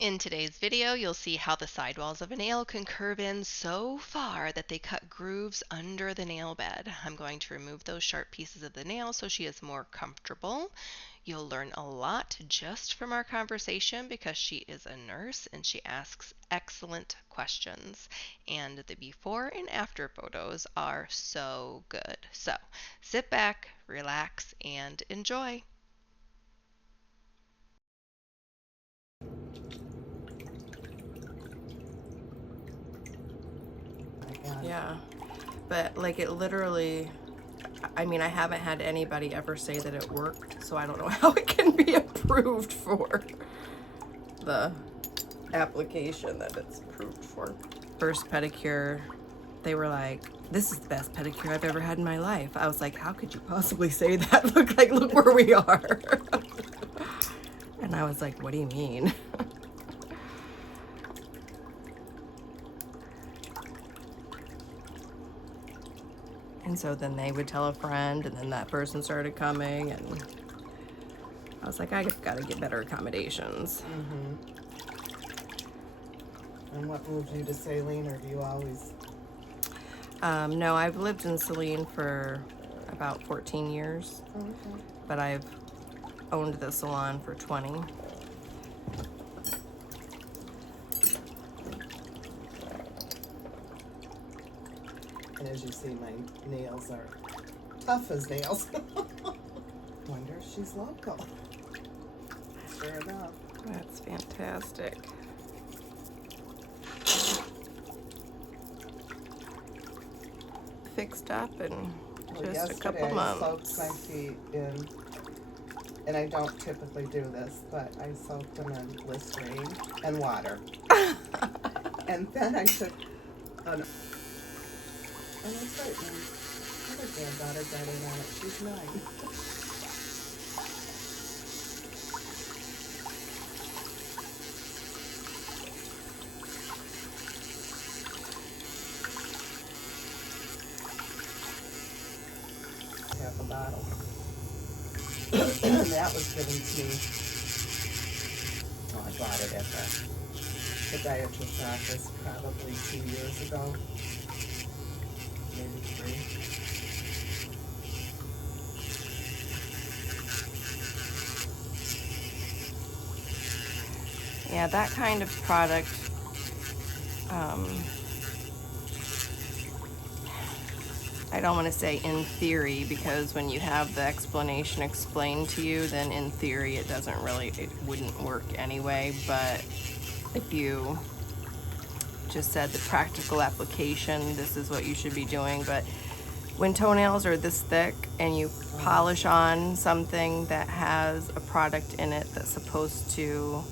In today's video, you'll see how the sidewalls of a nail can curve in so far that they cut grooves under the nail bed. I'm going to remove those sharp pieces of the nail so she is more comfortable. You'll learn a lot just from our conversation because she is a nurse and she asks excellent questions. And the before and after photos are so good. So sit back, relax, and enjoy. Yeah, but like it literally, I mean, I haven't had anybody ever say that it worked, so I don't know how it can be approved for the application that it's approved for. First pedicure, they were like, this is the best pedicure I've ever had in my life. I was like, how could you possibly say that? Look where we are. And I was like, what do you mean? And so then they would tell a friend, and then that person started coming, and I was like, I gotta get better accommodations. And what moved you to Saline, or do you always? No, I've lived in Saline for about 14 years, but I've owned the salon for 20. And as you see, my nails are tough as nails. Wonder if she's local. Sure enough. That's fantastic. Fixed up in just a couple months. I soaked my feet in, and I don't typically do this, but I soaked them in Listerine and water. And then I took an... And that's right, my other granddaughter got in on it. She's 9. Half a bottle. And that was given to me. Oh, I bought it at the podiatrist's office probably 2 years ago. Maybe 3. Yeah, that kind of product, I don't want to say in theory, because when you have the explanation explained to you, then in theory it wouldn't work anyway. But if you just said the practical application, this is what you should be doing. But when toenails are this thick and you polish on something that has a product in it that's supposed to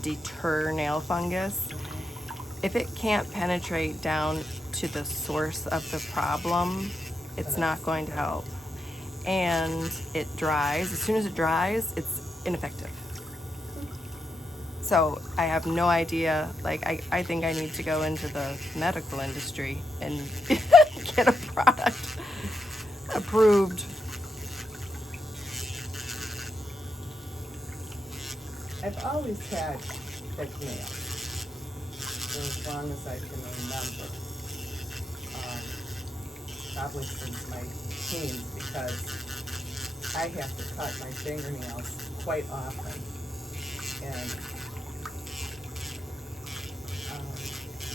deter nail fungus, if it can't penetrate down to the source of the problem, it's not going to help. And it dries. As soon as it dries, it's ineffective. So I have no idea. Like, I think I need to go into the medical industry and get a product approved. I've always had thick nails for as long as I can remember. Probably since my teens, because I have to cut my fingernails quite often, and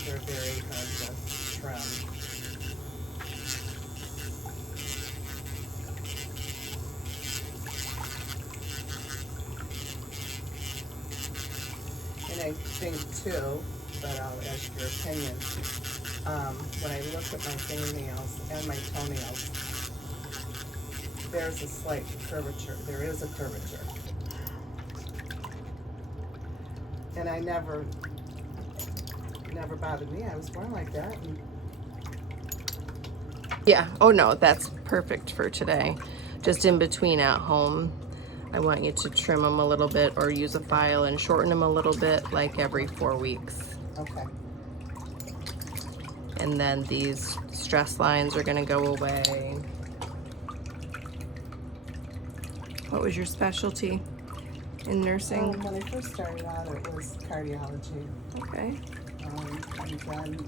they're very hard to trim. And I think too, but I'll ask your opinion, when I look at my fingernails and my toenails, there's a slight curvature. There is a curvature. And I never bothered me. I was born like that. And Yeah, oh no, that's perfect for today. Just in between at home, I want you to trim them a little bit or use a file and shorten them a little bit, like every 4 weeks. okay. And then these stress lines are gonna go away. What was your specialty? in nursing? When I first started out, it was cardiology. Okay. And then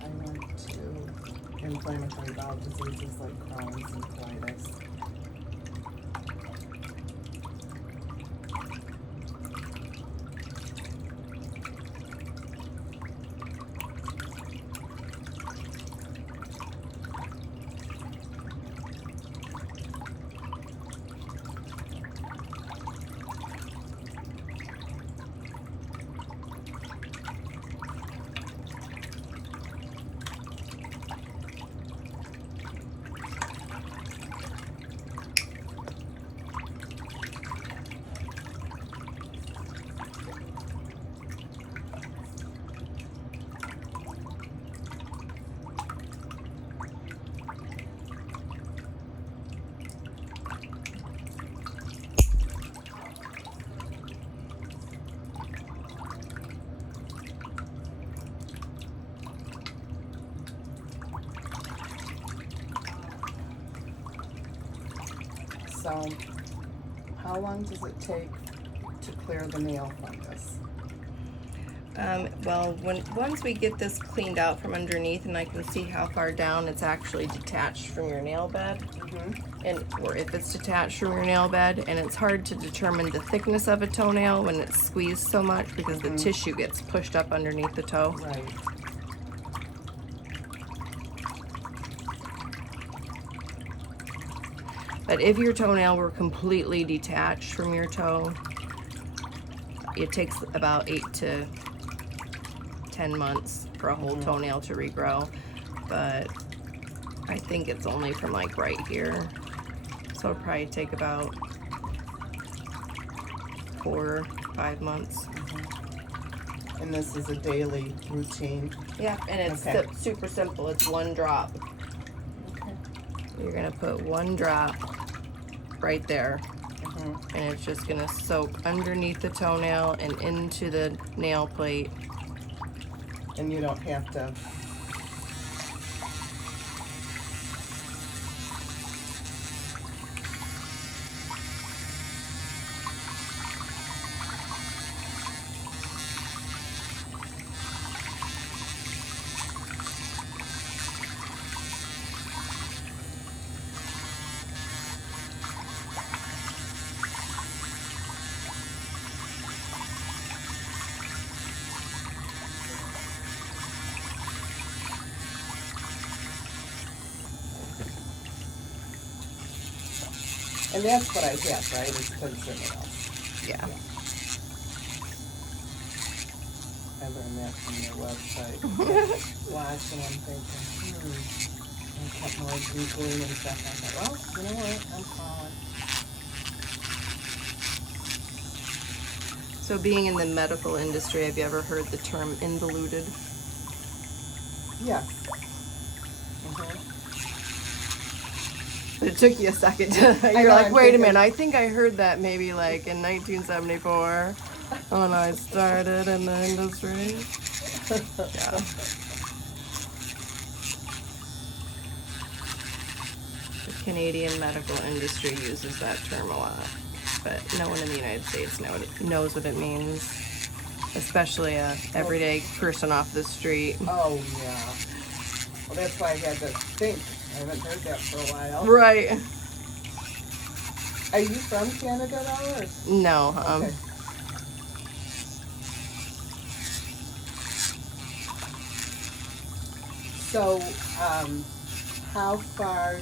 I went to inflammatory bowel diseases like Crohn's and colitis. So, how long does it take to clear the nail fungus? Well, once we get this cleaned out from underneath and I can see how far down it's actually detached from your nail bed, or if it's detached from your nail bed, and it's hard to determine the thickness of a toenail when it's squeezed so much because the tissue gets pushed up underneath the toe. Right. But if your toenail were completely detached from your toe, it takes about 8 to 10 months for a whole toenail to regrow. But I think it's only from like right here. So it'll probably take about 4 5 months. And this is a daily routine. Yeah, and it's Okay. super simple. It's one drop. Okay. You're gonna put one drop right there, and it's just gonna soak underneath the toenail and into the nail plate. And you don't have to. And that's what I have, right? It's pincer nails. Yeah. I learned that from your website. Watching, I'm thinking, I cut more glue and stuff. I thought, well, you know what? I'm falling. So being in the medical industry, have you ever heard the term involuted? Yes. It took you a second to, I you're know, like, I'm wait a thinking- minute, I think I heard that maybe like in 1974 when I started in the industry. Yeah. The Canadian medical industry uses that term a lot, but no one in the United States knows what it means, especially a everyday person off the street. Oh, yeah. Well, that's why I had to think. I haven't heard that for a while. Right. Are you from Canada, though? Or? No. Okay. So, how far,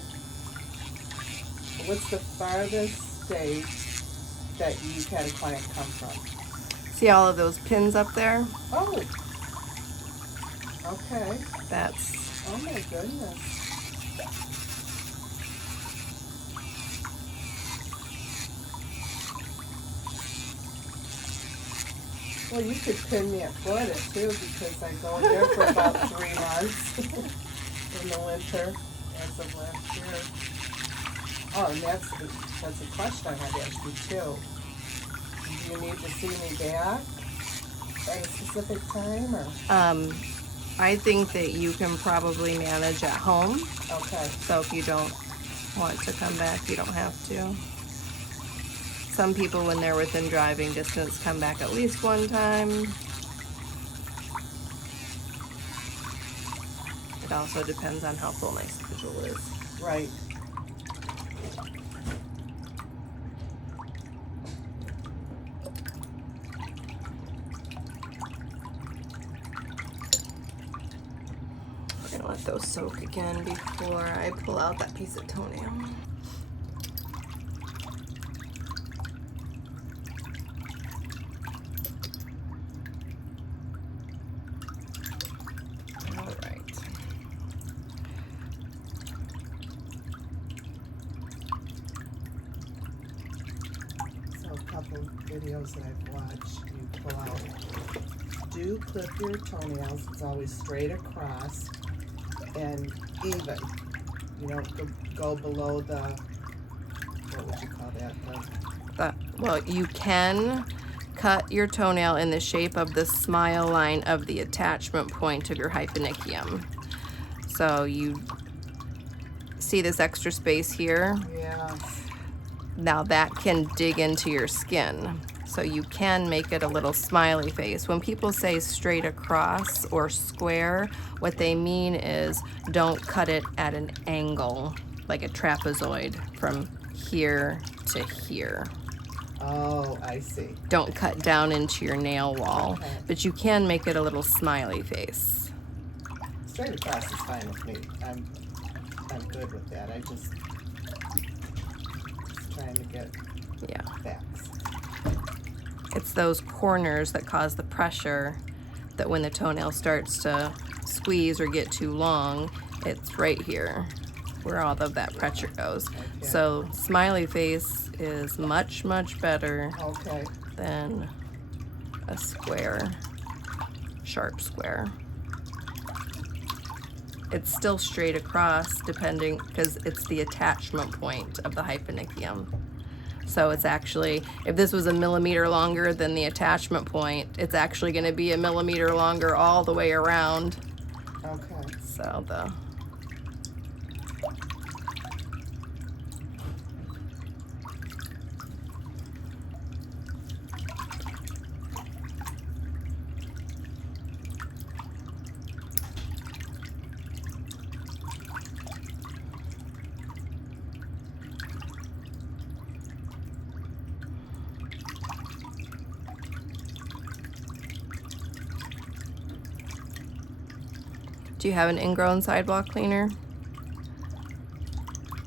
what's the farthest state that you've had a client come from? See all of those pins up there? Oh, okay. That's, Oh my goodness. Well, you could pin me at Florida too, because I go there for about 3 months in the winter as of last year. Oh, and that's a question I had to ask you too. Do you need to see me back at a specific time, or? I think that you can probably manage at home. Okay. So if you don't want to come back, you don't have to. Some people, when they're within driving distance, come back at least one time. It also depends on how full my schedule is. Right. We're gonna let those soak again before I pull out that piece of toenail. Videos that I've watched, you pull out, do clip your toenails, it's always straight across and even, you know, go below the, what would you call that? Well, you can cut your toenail in the shape of the smile line of the attachment point of your hyponychium. So you see this extra space here? Yeah. Now that can dig into your skin. So you can make it a little smiley face. When people say straight across or square, what they mean is don't cut it at an angle, like a trapezoid from here to here. Oh, I see. Don't cut down into your nail wall, Okay. but you can make it a little smiley face. Straight across is fine with me. I'm good with that. I just trying to get facts. It's those corners that cause the pressure that when the toenail starts to squeeze or get too long, it's right here where all of that pressure goes. Okay. So smiley face is much, much better than a square, sharp square. It's still straight across depending, because it's the attachment point of the hyponychium. So it's actually, if this was a millimeter longer than the attachment point, it's actually going to be a millimeter longer all the way around. Okay. So do you have an ingrown sidewalk cleaner?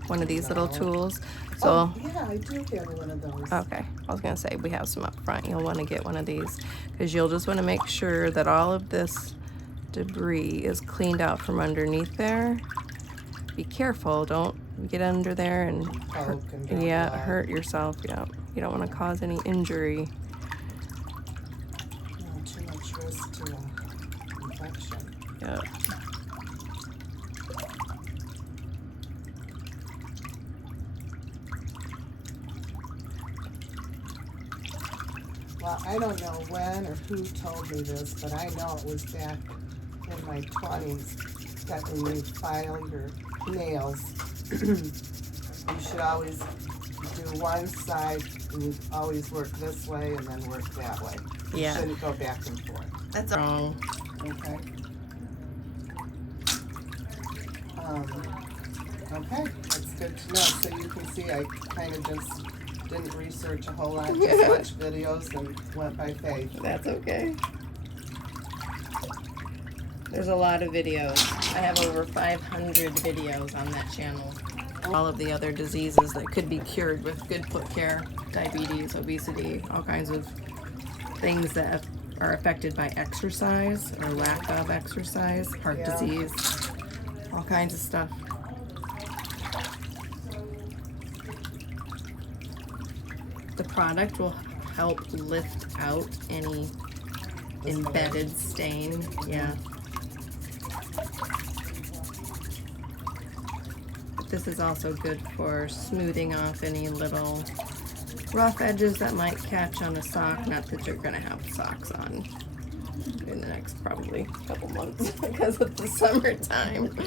One of these little tools. So yeah, I do have one of those. Okay, I was gonna say we have some up front. You'll want to get one of these because you'll just want to make sure that all of this debris is cleaned out from underneath there. Be careful, don't get under there and hurt yourself. Yeah, you don't want to cause any injury. No, too much risk to infection. Yep. Well, I don't know when or who told me this, but I know it was back in my 20s that when you file your nails, you should always do one side and you always work this way and then work that way. You shouldn't go back and forth. That's wrong. Okay. Okay, that's good to know. So you can see I kind of just didn't research a whole lot, just watched videos and went by faith. That's okay. There's a lot of videos. I have over 500 videos on that channel. All of the other diseases that could be cured with good foot care, diabetes, obesity, all kinds of things that are affected by exercise or lack of exercise, heart disease, all kinds of stuff. The product will help lift out any embedded stain. Yeah. But this is also good for smoothing off any little rough edges that might catch on a sock. Not that you're gonna have socks on in the next probably couple months because of the summertime.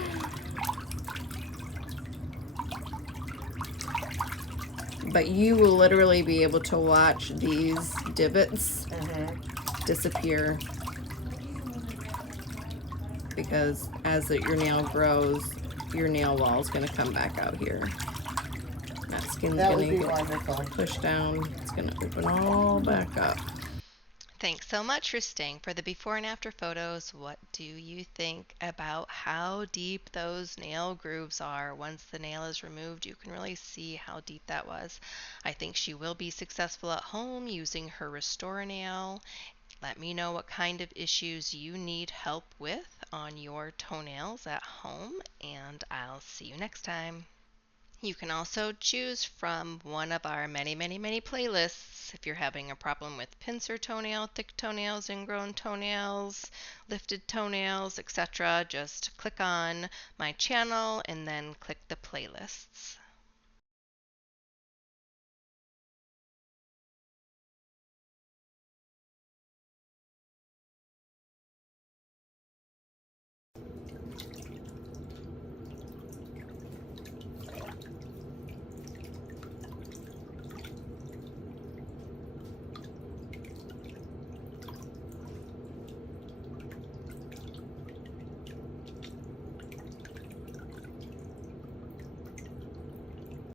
But you will literally be able to watch these divots disappear, because as your nail grows, your nail wall is going to come back out here. That skin's That going would be to get wonderful. pushed down. It's going to open all back up. Thanks so much for staying for the before and after photos. What do you think about how deep those nail grooves are? Once the nail is removed, you can really see how deep that was. I think she will be successful at home using her Restore nail. Let me know what kind of issues you need help with on your toenails at home, and I'll see you next time. You can also choose from one of our many, many, many playlists if you're having a problem with pincer toenail, thick toenails, ingrown toenails, lifted toenails, etc. Just click on my channel and then click the playlists.